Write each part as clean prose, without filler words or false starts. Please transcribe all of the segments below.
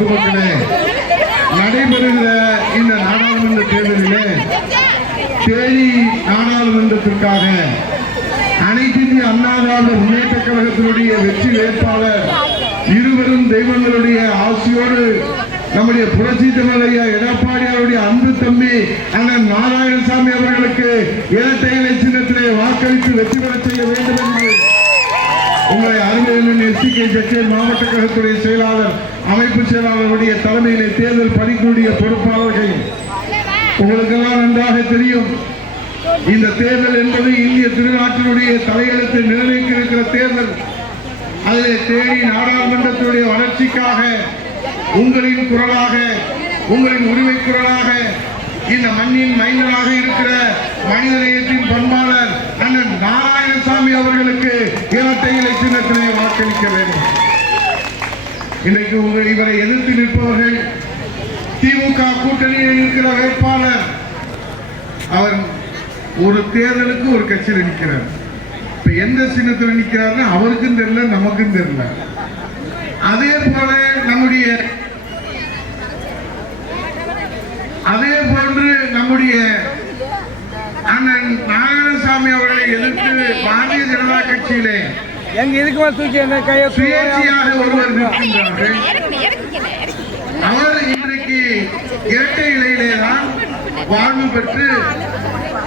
பெருமக்களே, நடைபெறுகிற இந்த நாடாளுமன்ற தேர்தலிலே தேனி நாடாளுமன்றத்திற்காக அனைத்து இந்திய அண்ணா திராவிட முன்னேற்ற கழகத்தினுடைய வெற்றி வேட்பாளர் இருவரும் தெய்வங்களுடைய ஆசியோடு நம்முடைய புரட்சி தமிழர் எடப்பாடியாருடைய அன்பு தம்பி அண்ணன் நாராயணசாமி அவர்களுக்கு இரட்டை இலை சின்னத்திலே வாக்களித்து வெற்றி பெற செய்ய வேண்டும் என்று உங்களை அருமையின் எஸ்டிகே ஜக்கியன் மாவட்ட கழகத்துடைய செயலாளர் அமைப்பு செயலாளருடைய தலைமையிலே தேர்தல் பணிக்குரிய பொறுப்பாளர்கள் உங்களுக்கெல்லாம் நன்றாக தெரியும். இந்த தேர்தல் என்பது இந்திய திருநாட்டினுடைய தலையெழுத்தை நிர்ணயிக்க இருக்கிற தேர்தல். அதிலே தேனி நாடாளுமன்றத்தினுடைய வளர்ச்சிக்காக உங்களின் குரலாக, உங்களின் உரிமை குரலாக இந்த மண்ணின் மைந்தனாக இருக்கிற மனிதநேயத்தின் பண்பாளர் அண்ணன் நாராயணசாமி அவர்களுக்கு இரட்டை இலை சின்னத்திலே வாக்களிக்க வேண்டும். இன்றைக்கு இவரை எதிர்த்து நிற்பவர்கள் திமுக கூட்டணியில் இருக்கிற வேட்பாளர். அவர் ஒரு தேர்தலுக்கு ஒரு கட்சியில் நிற்கிறார். இப்ப எந்த சின்னத்தில் நிற்கிறார்னு அவருக்கும் தெரியல, நமக்கும் தெரியல. அதே போன்று நம்முடைய அண்ணன் நாராயணசாமி அவர்களை எதிர்த்து பாரதிய ஜனதா கட்சியிலே சுயேட்சையாக ஒருவர் நிற்கின்றார்கள். அவர் இன்றைக்கு இரட்டை இலையிலே தான் வாழ்வு பெற்று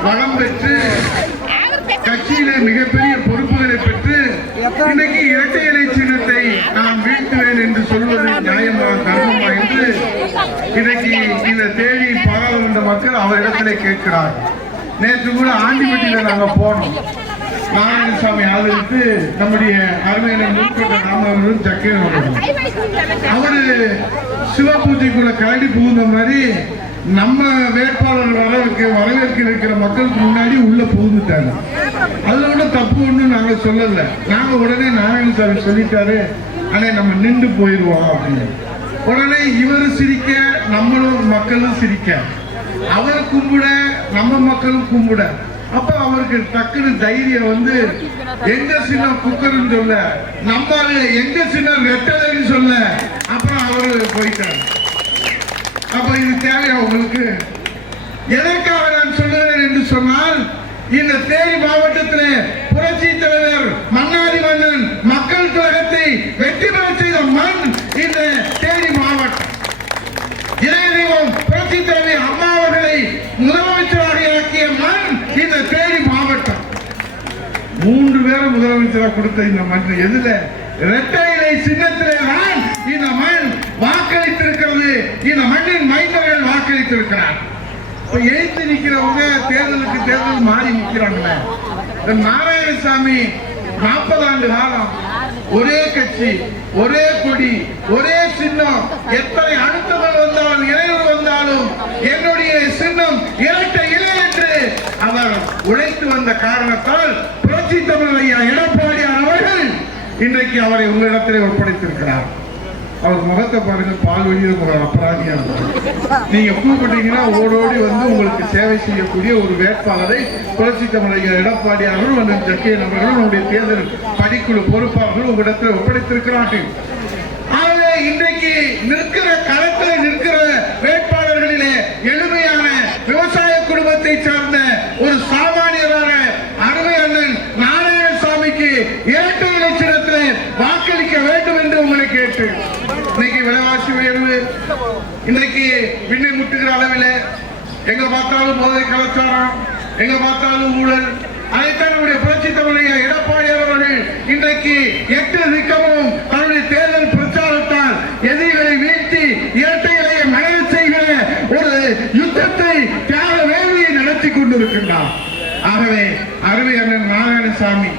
வளம் பெற்று கட்சியிலே மிகப்பெரிய பொறுப்புகளை பெற்று இன்னைக்கு இரட்டை இலை சின்னத்தை நான் வீழ்த்துவேன் என்று சொல்வது நியாயமா தர்மமா என்று இன்னைக்கு இந்த தேனி பாராளுமன்ற மக்கள் அவரிடத்திலே கேட்கிறார். நேற்று கூட ஆண்டிப்பட்டியில நாங்க போனோம். நாராயணசாமி ஆதரித்து நம்முடைய அருமையினர் முன்கொண்ட ராமவர்களும் சக்கிரவர்களும் அவரு சிவபூஜைக்குள்ள கரடி புகுந்த மாதிரி நம்ம வேட்பாளர் வரவேற்க இருக்கிற மக்களுக்கு முன்னாடி உள்ள புகுந்துட்டாங்க. அதுல கூட தப்பு ஒண்ணு நாங்க சொல்லல. நாங்க உடனே நாராயணசாமி சொல்லிட்டாரு, ஆனா நம்ம நின்று போயிடுவோம் அப்படின்னு. உடனே இவரு சிரிக்க, நம்மளும் மக்களும் சிரிக்க, அவர் கும்பிட, நம்ம மக்களும் கும்பிட. அப்ப அவருக்கு டக்குனு தைரியம் வந்து எங்க சின்னம் குக்கர்னு சொல்ல, நம்ம எங்க சின்னம் ரெட்டலைன்னு சொல்ல, அப்புறம் அவரு போயிட்டாரு. அப்ப இது தேவையா உங்களுக்கு? எதற்காக நான் சொல்லுகிறேன் என்று சொன்னால், இந்த தேனி மாவட்டத்தில் புரட்சி தலைவர் மன்னாரி மன்னன் மக்கள் கழகத்தை வெற்றி பெற செய்த மண் இந்த தேனி மாவட்டம். இறைதெய்வம் புரட்சி தலைவர் அம்மா அவர்களை முதலமைச்சராக ஆக்கிய மண் இந்த தேனி மாவட்டம். 3 பேரை முதலமைச்சராக கொடுத்த இந்த மண் எதுல? இரட்டை இலை சின்னத்திலே தான் இந்த மண் வாக்களித்திருக்கிறது. இந்த மண்ணின் மைந்தர்கள் வாக்களித்திருக்கிறார். எழுத்து நிக்கிறவங்க தேர்தலுக்கு தேர்தல் மாறி நிக்கிறாங்களே. நாராயணசாமி 40 ஆண்டு காலம் ஒரே கட்சி, ஒரே கொடி, ஒரே சின்னம். எத்தனை அழுத்தங்கள் வந்தாலும், இறைவு வந்தாலும் என்னுடைய சின்னம் இரட்டை இலை என்று அவர் உழைத்து வந்த காரணத்தால் புரட்சி தமிழர் எடப்பாடியார் அவர்கள் இன்றைக்கு அவரை உங்களிடத்திலே ஒப்படைத்திருக்கிறார். அவர் முகத்தை பாருங்க, பால் வழியில் அபராதியா இருக்கும். நீங்க கூப்பிட்டீங்கன்னா ஓடோடி வந்து உங்களுக்கு சேவை செய்யக்கூடிய ஒரு வேட்பாளரை புரட்சி தமிழர் எடப்பாடியாரும் அண்ணன் ஜக்கியன் அவர்களும் நம்முடைய தேர்தல் பணிக்குழு பொறுப்பாளர்கள் உங்களிடத்தில் ஒப்படைத்திருக்கிறார்கள். ஆகவே இன்றைக்கு நிற்கிற களத்தில் நிற்கிற வேட்பாளர்களிலே எளிமையான விவசாய குடும்பத்தை சார்ந்த ஒரு சாமானியரான அருமை அண்ணன் நாராயணசாமிக்கு இரட்டை இலை சின்னத்திலே வாக்களிக்க வேண்டும் என்று உங்களை கேட்டு, இன்னைக்கு விலைவாசி உயர்வு இன்றைக்கு விண்ணை முட்டுகிற அளவில், எங்க பார்த்தாலும் போதை கலாச்சாரம், எங்க பார்த்தாலும் ஊழல். அதைத்தான் நம்முடைய புரட்சி தமிழர் எடப்பாடியார் அவர்கள் இன்றைக்கு 8 திக்கமும் தன்னுடைய தேர்தல் பிரச்சாரத்தால் எதிரிகளை வீழ்த்தி இரட்டை இலையை மனது செய்கிற ஒரு யுத்தத்தை தியாக வேள்வியை நடத்தி கொண்டிருக்கின்றார். ஆகவே அருமை அண்ணன் நாராயணசாமி,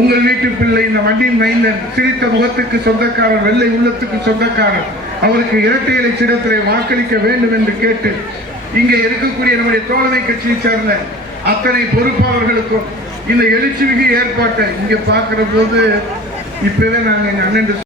உங்கள் வீட்டு பிள்ளை, இந்த மண்ணின் மைந்தன், சிரித்த முகத்துக்கு சொந்தக்காரர், வெள்ளை உள்ளத்துக்கு சொந்தக்காரர், அவருக்கு இரட்டை இலை சின்னத்திலே வாக்களிக்க வேண்டும் என்று கேட்டு, இங்கே இருக்கக்கூடிய நம்முடைய தோழமை கட்சியை சேர்ந்த அத்தனை பொறுப்பாளர்களுக்கும் இந்த எழுச்சிமிகு ஏற்பாட்டை இங்க பார்க்கிற போது இப்பவே நாங்கள் எங்க அண்ணன்